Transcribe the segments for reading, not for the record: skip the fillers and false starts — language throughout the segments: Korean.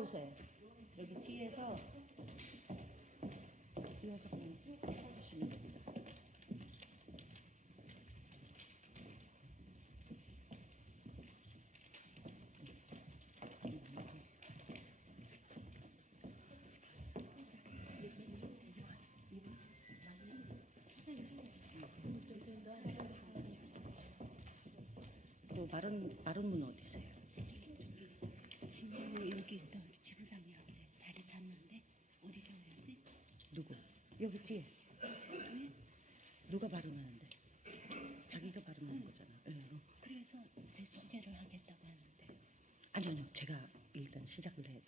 올라오세요. 여기 뒤에서 그냥 쭉 써주시면 됩니다. 또 마른 문 어디세요? 지금 여기 지부장이랑 자리 잤는데 어디 적어야지? 누구? 여기 뒤에. 누가 발언하는데? 자기가 발언하는 거잖아. 네. 그래서 제 소개를 하겠다고 하는데. 아니요. 제가 일단 시작을 해야 돼요.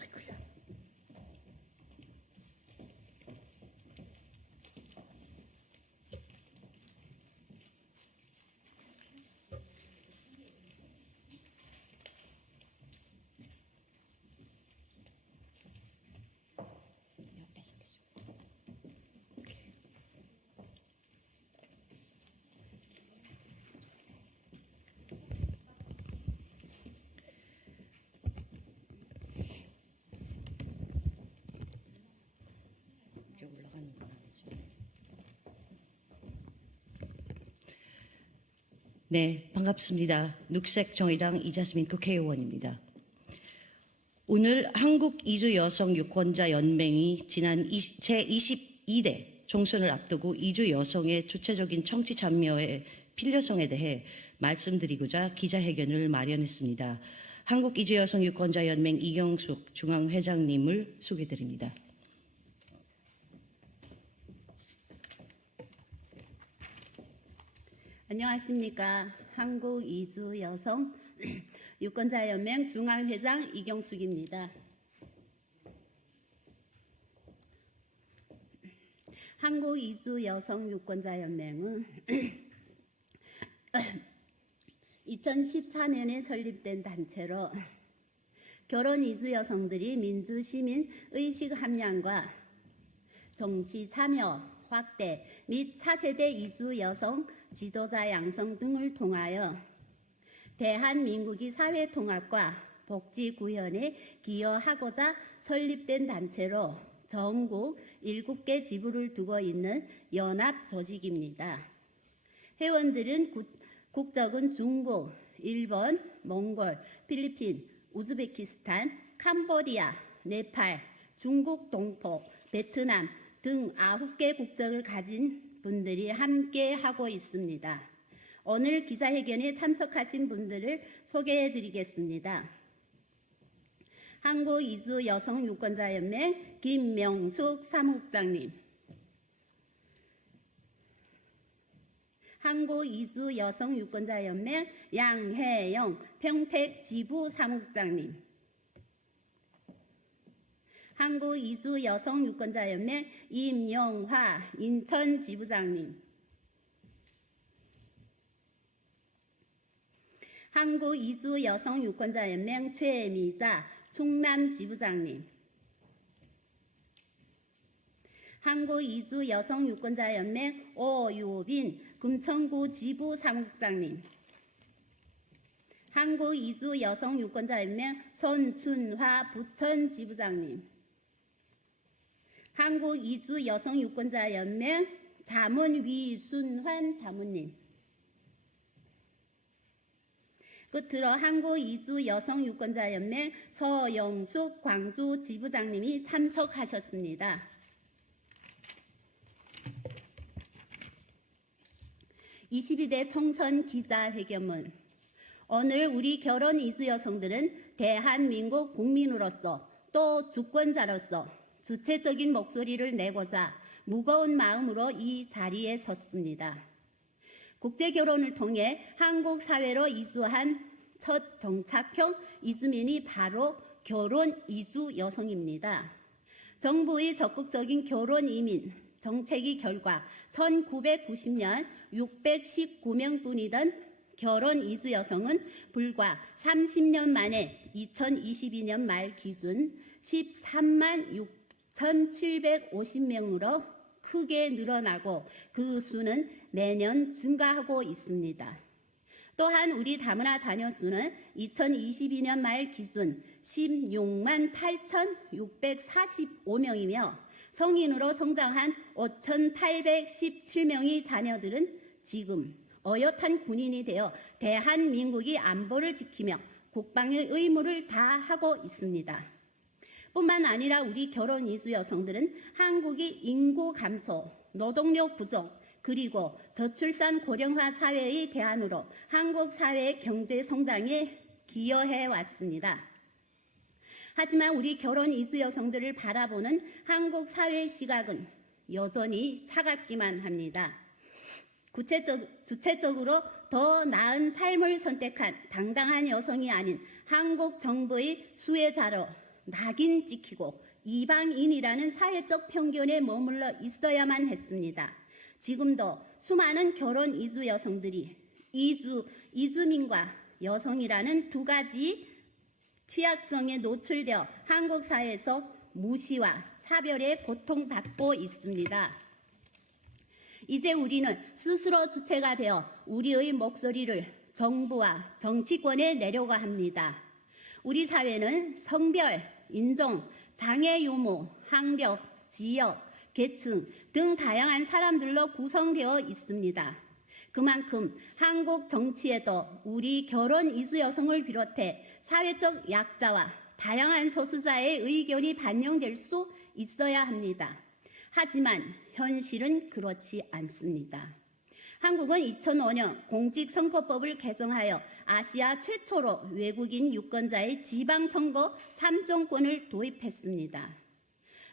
아이고야. 옆에 적겠어. 이렇게 올라가는 건 아니죠. 네, 반갑습니다. 녹색정의당 이자스민 국회의원입니다. 오늘 한국이주여성유권자연맹이 지난 제22대 총선을 앞두고 이주 여성의 주체적인 정치 참여의 필요성에 대해 말씀드리고자 기자회견을 마련했습니다. 한국이주여성유권자연맹 이경숙 중앙회장님을 소개드립니다. 안녕하십니까. 한국 이주 여성 유권자연맹 중앙회장 이경숙입니다. 한국 이주 여성 유권자연맹은 2014년에 설립된 단체로 결혼 이주 여성들이 민주 시민 의식 함량과 정치 참여 확대 및 차세대 이주 여성 지도자 양성 등을 통하여 대한민국의 사회 통합과 복지 구현에 기여하고자 설립된 단체로 전국 7개 지부를 두고 있는 연합 조직입니다. 회원들은 국적은 중국, 일본, 몽골, 필리핀, 우즈베키스탄, 캄보디아, 네팔, 중국 동포, 베트남 등 9개 국적을 가진 분들이 함께 하고 있습니다. 오늘 기자회견에 참석하신 분들을 소개해 드리겠습니다. 한국이주여성유권자연맹 김명숙 사무국장님, 한국이주여성유권자연맹 양혜영 평택 지부 사무국장님, 한국이주여성유권자연맹 임영화 인천 지부장님, 한국이주여성유권자연맹 최미자 충남 지부장님, 한국이주여성유권자연맹 오유빈 금천구 지부 사무국장님, 한국이주여성유권자연맹 손춘화 부천 지부장님, 한국이주여성유권자연맹 자문 위순환 자문님, 끝으로 한국이주여성유권자연맹 서영숙 광주 지부장님이 참석하셨습니다. 22대 총선 기자회견문. 오늘 우리 결혼 이주 여성들은 대한민국 국민으로서 또 주권자로서 주체적인 목소리를 내고자 무거운 마음으로 이 자리에 섰습니다. 국제 결혼을 통해 한국 사회로 이주한 첫 정착형 이주민이 바로 결혼 이주 여성입니다. 정부의 적극적인 결혼 이민 정책의 결과 1990년 619명뿐이던 결혼 이주 여성은 불과 30년 만에 2022년 말 기준 13만 6,750명으로 크게 늘어나고 그 수는 매년 증가하고 있습니다. 또한 우리 다문화 자녀 수는 2022년 말 기준 16만 8,645명이며 성인으로 성장한 5,817명의 자녀들은 지금 어엿한 군인이 되어 대한민국의 안보를 지키며 국방의 의무를 다하고 있습니다. 뿐만 아니라 우리 결혼 이주 여성들은 한국의 인구 감소, 노동력 부족, 그리고 저출산 고령화 사회의 대안으로 한국 사회의 경제 성장에 기여해 왔습니다. 하지만 우리 결혼 이주 여성들을 바라보는 한국 사회의 시각은 여전히 차갑기만 합니다. 주체적으로 더 나은 삶을 선택한 당당한 여성이 아닌 한국 정부의 수혜자로 낙인 찍히고 이방인이라는 사회적 편견에 머물러 있어야만 했습니다. 지금도 수많은 결혼 이주 여성들이 이주민과 여성이라는 두 가지 취약성에 노출되어 한국 사회에서 무시와 차별에 고통받고 있습니다. 이제 우리는 스스로 주체가 되어 우리의 목소리를 정부와 정치권에 내려가 합니다. 우리 사회는 성별, 인종, 장애 유무, 학력, 지역, 계층 등 다양한 사람들로 구성되어 있습니다. 그만큼 한국 정치에도 우리 결혼 이주 여성을 비롯해 사회적 약자와 다양한 소수자의 의견이 반영될 수 있어야 합니다. 하지만 현실은 그렇지 않습니다. 한국은 2005년 공직선거법을 개정하여 아시아 최초로 외국인 유권자의 지방선거 참정권을 도입했습니다.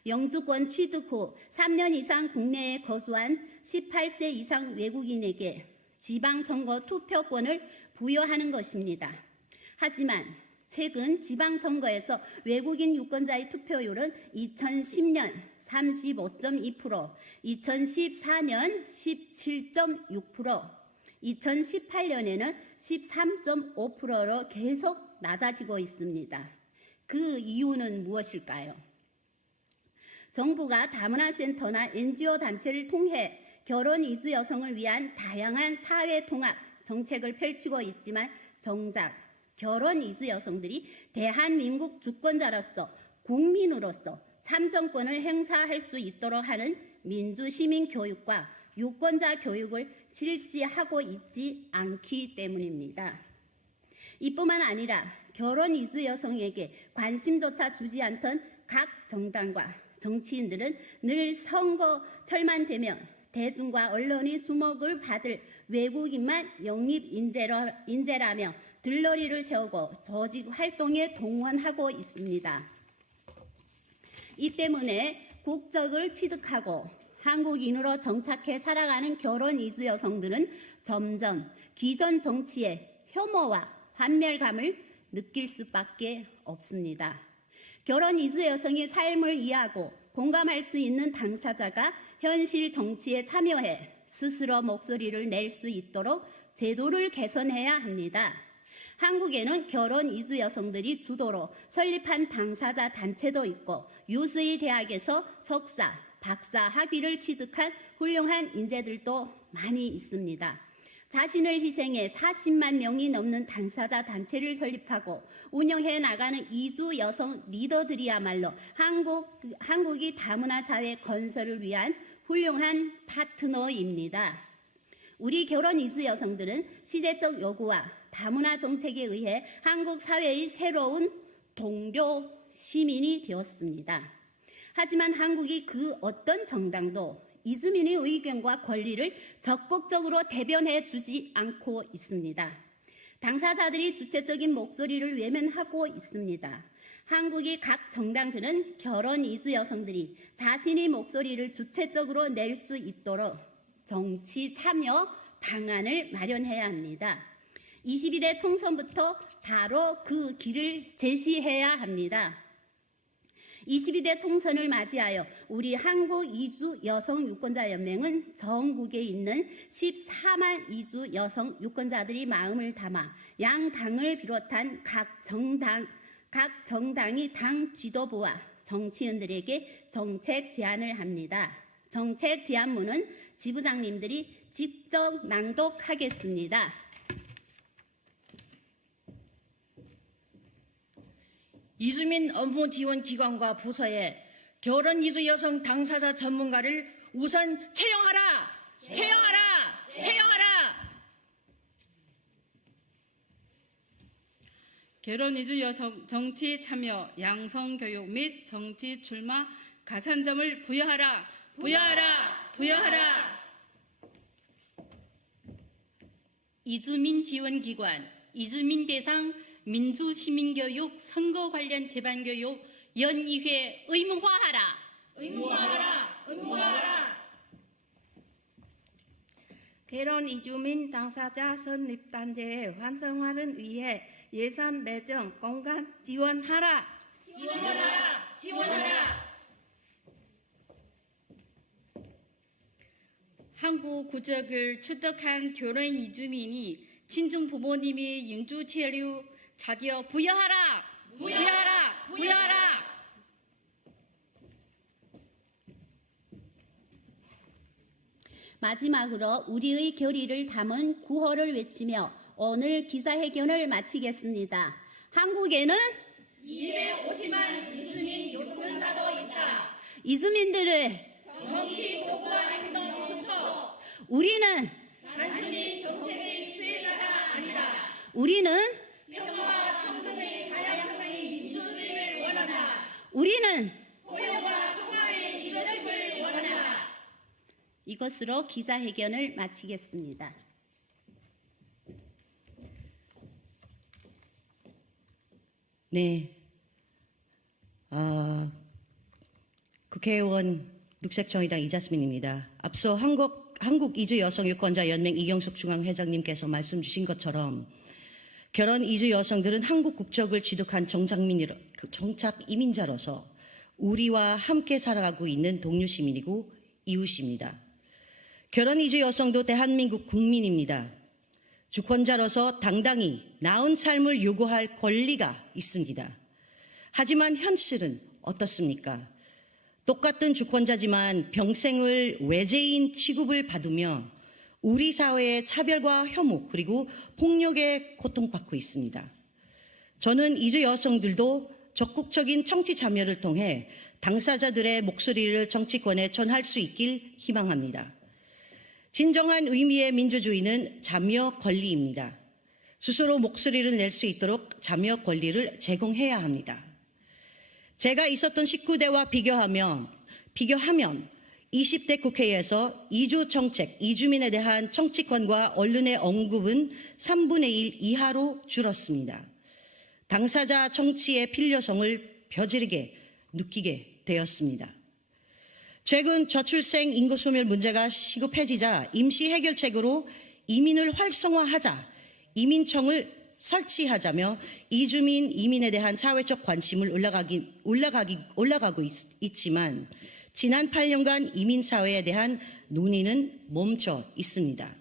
영주권 취득 후 3년 이상 국내에 거주한 18세 이상 외국인에게 지방선거 투표권을 부여하는 것입니다. 하지만 최근 지방선거에서 외국인 유권자의 투표율은 2010년 35.2%, 2014년 17.6%, 2018년에는 13.5%로 계속 낮아지고 있습니다. 그 이유는 무엇일까요? 정부가 다문화센터나 NGO 단체를 통해 결혼 이주 여성을 위한 다양한 사회 통합 정책을 펼치고 있지만 정작 결혼 이주 여성들이 대한민국 주권자로서 국민으로서 참정권을 행사할 수 있도록 하는 민주시민 교육과 유권자 교육을 실시하고 있지 않기 때문입니다. 이뿐만 아니라 결혼 이주 여성에게 관심조차 주지 않던 각 정당과 정치인들은 늘 선거철만 되면 대중과 언론의 주목을 받을 외국인만 영입 인재라며 들러리를 세우고 조직 활동에 동원하고 있습니다. 이 때문에 국적을 취득하고 한국인으로 정착해 살아가는 결혼 이주 여성들은 점점 기존 정치의 혐오와 환멸감을 느낄 수밖에 없습니다. 결혼 이주 여성의 삶을 이해하고 공감할 수 있는 당사자가 현실 정치에 참여해 스스로 목소리를 낼 수 있도록 제도를 개선해야 합니다. 한국에는 결혼 이주 여성들이 주도로 설립한 당사자 단체도 있고 유수의 대학에서 석사, 박사 학위를 취득한 훌륭한 인재들도 많이 있습니다. 자신을 희생해 40만 명이 넘는 당사자 단체를 설립하고 운영해 나가는 이주 여성 리더들이야말로 한국이 다문화 사회 건설을 위한 훌륭한 파트너입니다. 우리 결혼 이주 여성들은 시대적 요구와 다문화 정책에 의해 한국 사회의 새로운 동료 시민이 되었습니다. 하지만 한국이 그 어떤 정당도 이주민의 의견과 권리를 적극적으로 대변해 주지 않고 있습니다. 당사자들이 주체적인 목소리를 외면하고 있습니다. 한국의 각 정당들은 결혼 이주 여성들이 자신의 목소리를 주체적으로 낼 수 있도록 정치 참여 방안을 마련해야 합니다. 22대 총선부터 바로 그 길을 제시해야 합니다. 22대 총선을 맞이하여 우리 한국 이주 여성 유권자 연맹은 전국에 있는 14만 이주 여성 유권자들이 마음을 담아 양 당을 비롯한 각 정당이 당 지도부와 정치인들에게 정책 제안을 합니다. 정책 제안문은 지부장님들이 직접 낭독하겠습니다. 이주민 업무 지원 기관과 부서에 결혼 이주 여성 당사자 전문가를 우선 채용하라! 채용하라! 채용하라! 결혼 이주 여성 정치 참여, 양성 교육 및 정치 출마 가산점을 부여하라! 부여하라! 부여하라! 이주민 지원기관, 이주민 대상 민주시민교육 선거 관련 재반교육 연의회 의무화하라. 의무화하라! 의무화하라! 결혼 이주민 당사자 선립단체의 활성화를 위해 예산 배정 공간 지원하라. 지원하라! 지원하라! 한국 국적을 취득한 결혼 이주민이 친정 부모님이 영주 체류 자격 부여하라! 부여하라! 부여하라! 마지막으로 우리의 결의를 담은 구호를 외치며 오늘 기자회견을 마치겠습니다. 한국에는 250만 이주민 유권자도 있다. 이주민들을 정치 보고와 행동 순토. 우리는 단순히 정책의 수혜자가 아니다. 우리는 평화와 평등의 다양성의 민주주의를 원한다. 우리는 포용과 통합의 리더십을 원한다. 이것으로 기자회견을 마치겠습니다. 네. 국회의원 녹색정의당 이자스민입니다. 앞서 한국 이주 여성 유권자 연맹 이경숙 중앙회장님께서 말씀 주신 것처럼 결혼 이주 여성들은 한국 국적을 취득한 정착 이민자로서 우리와 함께 살아가고 있는 동료 시민이고 이웃입니다. 결혼 이주 여성도 대한민국 국민입니다. 주권자로서 당당히 나은 삶을 요구할 권리가 있습니다. 하지만 현실은 어떻습니까? 똑같은 주권자지만 평생을 외제인 취급을 받으며 우리 사회의 차별과 혐오 그리고 폭력에 고통받고 있습니다. 저는 이주 여성들도 적극적인 정치 참여를 통해 당사자들의 목소리를 정치권에 전할 수 있길 희망합니다. 진정한 의미의 민주주의는 참여 권리입니다. 스스로 목소리를 낼 수 있도록 참여 권리를 제공해야 합니다. 제가 있었던 19대와 비교하면 20대 국회에서 이주 정책, 이주민에 대한 정치권과 언론의 언급은 3분의 1 이하로 줄었습니다. 당사자 정치의 필요성을 벼지르게 느끼게 되었습니다. 최근 저출생 인구 소멸 문제가 시급해지자 임시 해결책으로 이민을 활성화하자, 이민청을 설치하자며 이주민 이민에 대한 사회적 관심을 올라가고 있지만 지난 8년간 이민 사회에 대한 논의는 멈춰 있습니다.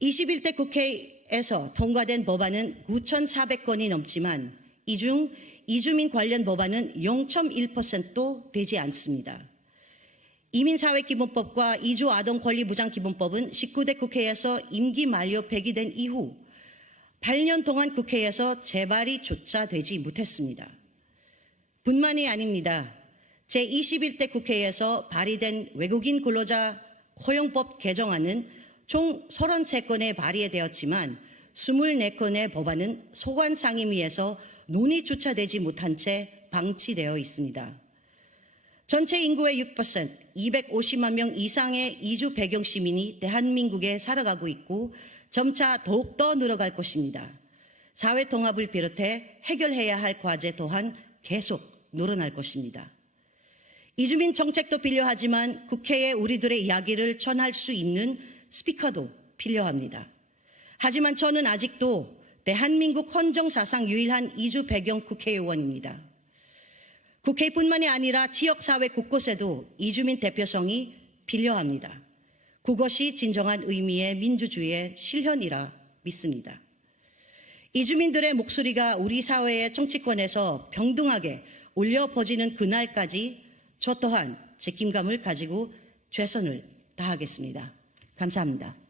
21대 국회에서 통과된 법안은 9,400건이 넘지만 이 중 이주민 관련 법안은 0.1%도 되지 않습니다. 이민사회기본법과 이주아동권리보장기본법은 19대 국회에서 임기 만료 폐기된 이후 8년 동안 국회에서 재발의조차 되지 못했습니다. 뿐만이 아닙니다. 제21대 국회에서 발의된 외국인 근로자 고용법 개정안은 총 33건에 발의되었지만 24건의 법안은 소관 상임위에서 논의조차 되지 못한 채 방치되어 있습니다. 전체 인구의 6%, 250만 명 이상의 이주 배경 시민이 대한민국에 살아가고 있고 점차 더욱더 늘어갈 것입니다. 사회 통합을 비롯해 해결해야 할 과제 또한 계속 늘어날 것입니다. 이주민 정책도 필요하지만 국회에 우리들의 이야기를 전할 수 있는 스피커도 필요합니다. 하지만 저는 아직도 대한민국 헌정사상 유일한 이주 배경 국회의원입니다. 국회뿐만이 아니라 지역사회 곳곳에도 이주민 대표성이 필요합니다. 그것이 진정한 의미의 민주주의의 실현이라 믿습니다. 이주민들의 목소리가 우리 사회의 정치권에서 평등하게 울려 퍼지는 그날까지 저 또한 책임감을 가지고 최선을 다하겠습니다. 감사합니다.